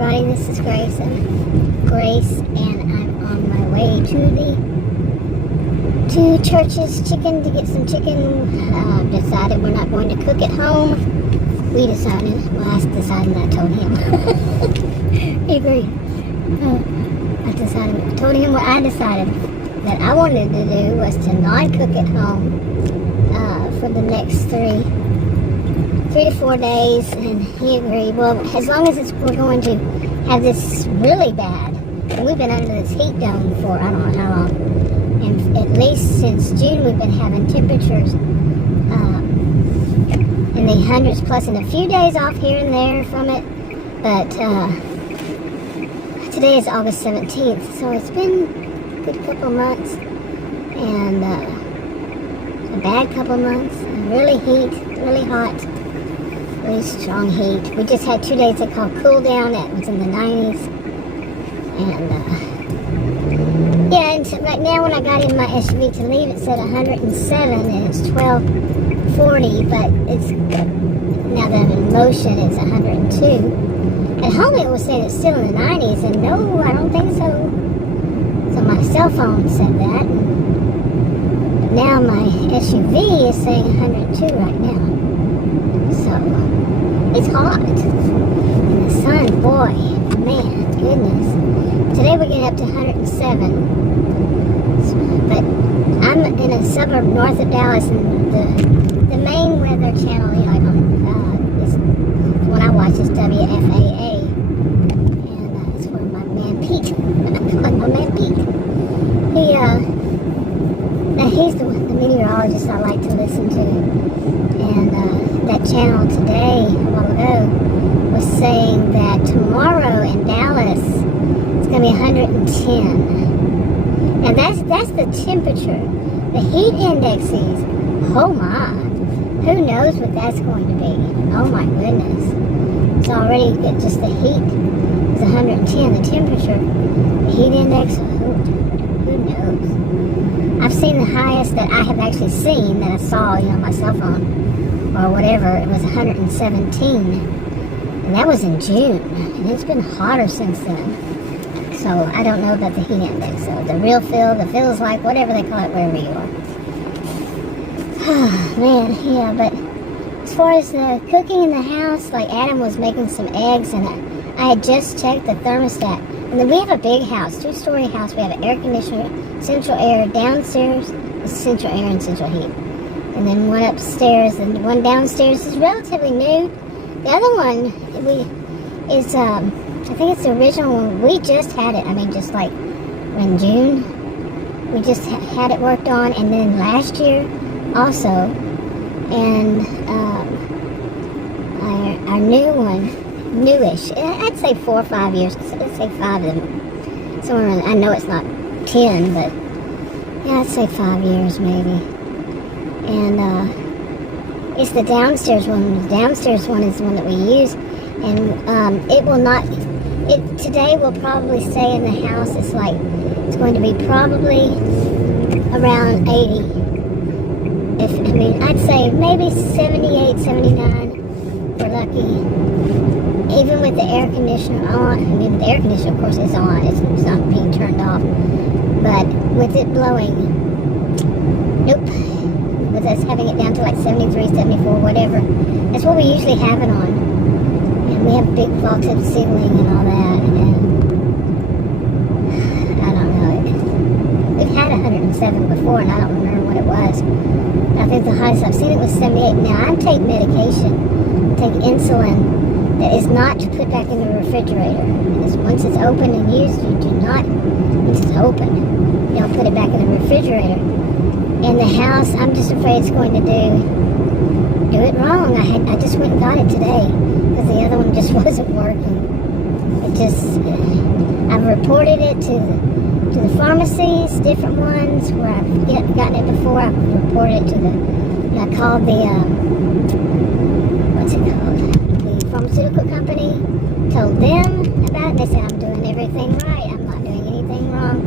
everybody, this is Grace, and I'm on my way to Church's Chicken to get some chicken. Decided we're not going to cook at home. We decided, well, I decided, I told him. He agreed. I told him what I decided that I wanted to do was to not cook at home for the next 3 to 4 days, and he agreed. Well, as long as we're going to have this really bad, and we've been under this heat dome for I don't know how long, and at least since June we've been having temperatures in the hundreds plus, and a few days off here and there from it, but today is August 17th, so it's been a good couple months, and a bad couple months, really hot, really strong heat. We just had 2 days they called cool down, that was in the 90s, and yeah, and so right now when I got in my SUV to leave, it said 107, and it's 1240, but it's, now that I'm in motion, it's 102. At home it was saying it's still in the 90s, and no, I don't think so. So my cell phone said that. But now my SUV is saying 102 right now. So it's hot. And the sun, boy, man, goodness. Today we're getting up to 107. But I'm in a suburb north of Dallas, and the main weather channel, you know, like is when I watch is WFAA, and it's where my man Pete, like my man Pete, he's the meteorologist I like to listen to, and that channel today, a while ago, was saying that tomorrow in Dallas it's going to be 110. Now that's the temperature. The heat indexes, oh my, who knows what that's going to be? Oh my goodness. It's already just the heat is 110, the temperature, the heat index, who knows? I've seen the highest that I have actually seen, that I saw, you know, on my cell phone or whatever, it was 117, and that was in June, and it's been hotter since then. So I don't know about the heat index. So the real feel, the feels like, whatever they call it, wherever you are. Man, yeah, but as far as the cooking in the house, like Adam was making some eggs, and I had just checked the thermostat. And then we have a big house, 2-story house. We have an air conditioner, central air downstairs, central air and central heat. And then one upstairs, and one downstairs is relatively new. The other one is, I think it's the original one. We just had it, I mean, just like in June, we just had it worked on, and then last year also, and our new one, newish, I'd say 4 or 5 years, I'd say 5 of them, somewhere, I know it's not 10, but yeah, I'd say 5 years maybe, and it's the downstairs one. The downstairs one is the one that we use, and it will not, today will probably stay in the house. It's going to be probably around 80. I'd say maybe 78, 79, if we're lucky. Even with the air conditioner on, the air conditioner of course is on, it's not being turned off. But with it blowing, nope. With us having it down to like 73, 74, whatever. That's what we usually have it on. We have big vaulted ceiling and all that, and I don't know. We've had 107 before, and I don't remember what it was. I think the highest I've seen it was 78. Now, I take medication, take insulin that is not to put back in the refrigerator. Once it's open and used, you do not, once it's open, you don't put it back in the refrigerator. In the house, I'm just afraid it's going to do it wrong. I just went and got it today, because the other one just wasn't working. I've reported it to the pharmacies, different ones where I've gotten it before. I've reported it to I called the, what's it called? The pharmaceutical company, told them about it. They said I'm doing everything right, I'm not doing anything wrong.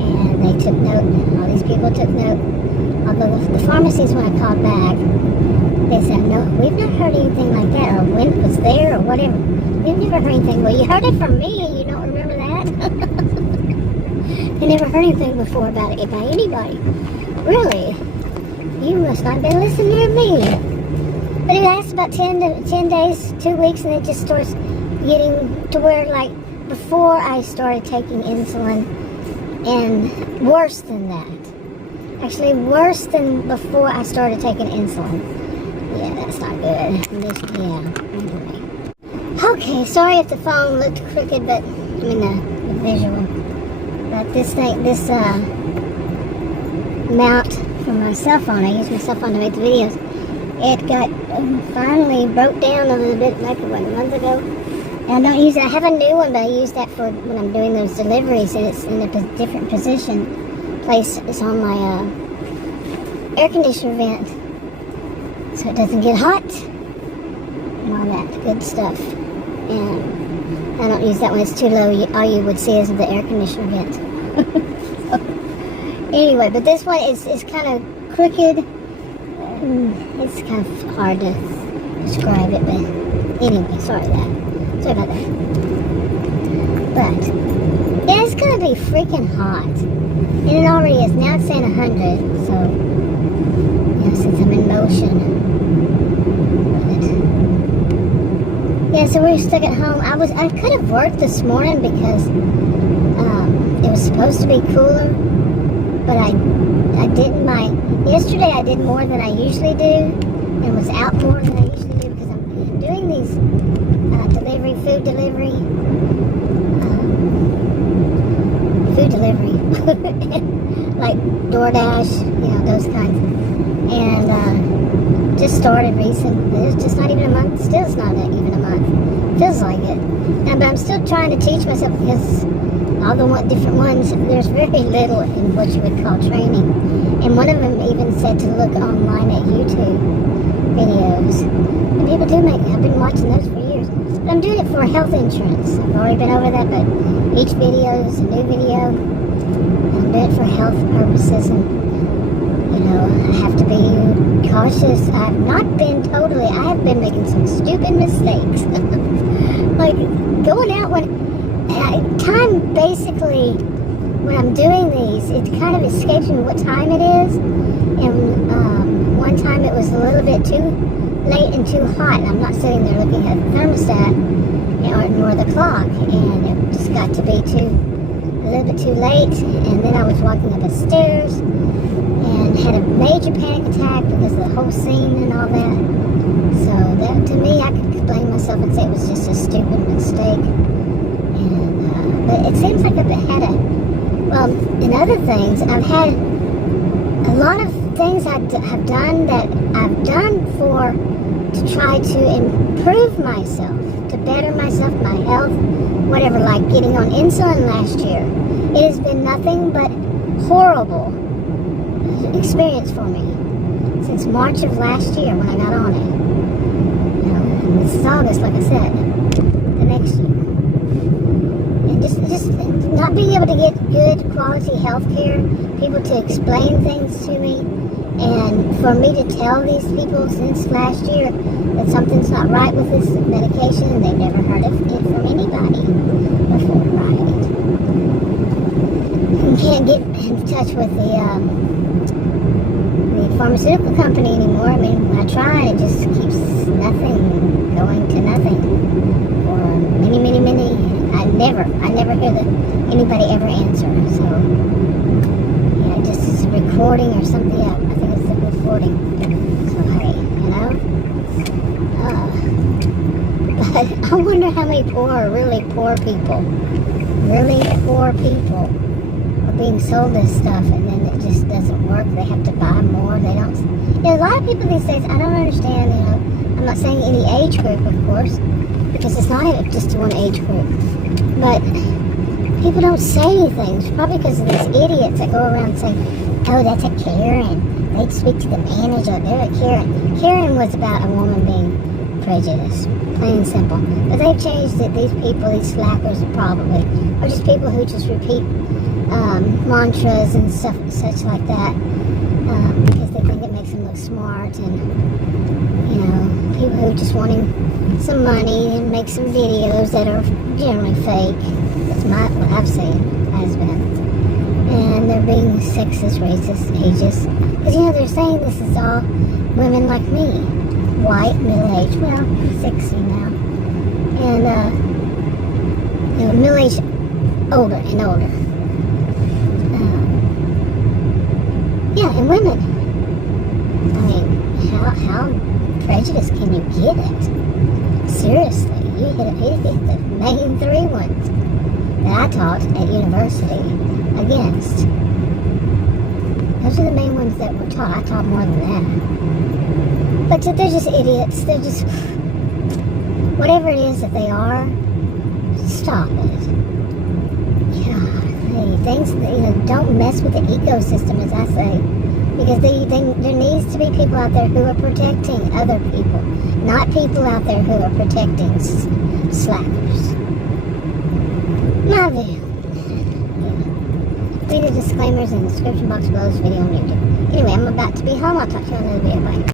And they took note, all these people took note. Although the pharmacies, when I called back, they said, no, we've not heard anything like that, or when it was there, or whatever. You've never heard anything. Well, you heard it from me, and you don't remember that? You never heard anything before about it by anybody. Really? You must not have been listening to me. But it lasts about 10 days, 2 weeks, and it just starts getting to where, like, before I started taking insulin, and worse than that. Actually, worse than before I started taking insulin. Yeah, that's not good. Anyway. Okay, sorry if the phone looked crooked, but, the visual. But this mount from my cell phone, I use my cell phone to make the videos, it got finally broke down a little bit, like, a month ago. And I don't use it. I have a new one, but I use that for when I'm doing those deliveries, and it's in a different it's on my air conditioner vent, so it doesn't get hot, and all that good stuff. And I don't use that one, it's too low. All you would see is the air conditioner vent. So, anyway, but this one is kind of crooked. It's kind of hard to describe it, but anyway, sorry about that. But yeah, it's gonna be freaking hot, and it already is. Now it's saying 100, so since I'm in motion. But, yeah, so we're stuck at home. I could have worked this morning because it was supposed to be cooler, but I didn't. Yesterday I did more than I usually do, and was out more than I usually do because I'm doing these food delivery, like DoorDash, those kinds. And just started recently. It's just not even a month. Still, it's not even a month. Feels like it. But I'm still trying to teach myself because all the different ones, there's very little in what you would call training. And one of them even said to look online at YouTube videos. And people do I've been watching those for years. But I'm doing it for health insurance. I've already been over that, but each video is a new video. And I'm doing it for health purposes, and I have to be cautious. I have been making some stupid mistakes. Like going out time basically, when I'm doing these, it kind of escapes me what time it is. And one time it was a little bit too late and too hot, and I'm not sitting there looking at the thermostat nor the clock, and it just got to be a little bit too late. And then I was walking up the stairs and had a major panic attack because of the whole scene and all that. So that, to me, I could blame myself and say it was just a stupid mistake. And but it seems like I've had in other things, I've had a lot of things I have done that I've done to try to improve myself, to better myself, my health, whatever, like getting on insulin last year. It has been nothing but horrible experience for me since March of last year when I got on it. And this is August, like I said, the next year. And just not being able to get good quality health care, people to explain things to me, and for me to tell these people since last year that something's not right with this medication, and they've never heard of it from anybody before, right? You can't get in touch with the pharmaceutical company anymore. I mean, I try, and it just keeps going to nothing for many. I never hear anybody ever answer. So yeah, just recording or something. Yeah, I think it's the recording. So hey, but I wonder how many really poor people are being sold this stuff, and then it just doesn't work. They have to buy more. They don't. A lot of people these days, I don't understand. I'm not saying any age group, of course, because it's not just one age group. But people don't say anything. It's probably because of these idiots that go around saying, "Oh, that's a Karen. They'd speak to the manager. They're a Karen." Karen was about a woman being prejudiced, plain and simple. But they've changed it. These people, these slackers, are just people who just repeat mantras and stuff, such like that, because they think it makes them look smart, and people who just wanting some money and make some videos that are generally fake. That's what I've seen has been. And they're being sexist, racist, ageist. Because, they're saying this is all women like me. White, middle-aged, well, I'm 60 now. And, middle-aged, older and older. And women. I mean, how prejudiced can you get it? Seriously, you hit the main three ones that I taught at university against. Those are the main ones that were taught. I taught more than that. But they're just idiots. They're just, whatever it is that they are, stop it. Things, don't mess with the ecosystem, as I say. Because there needs to be people out there who are protecting other people. Not people out there who are protecting slackers. My view. Read the disclaimers in the description box below this video on YouTube. Anyway, I'm about to be home. I'll talk to you in another video. Bye.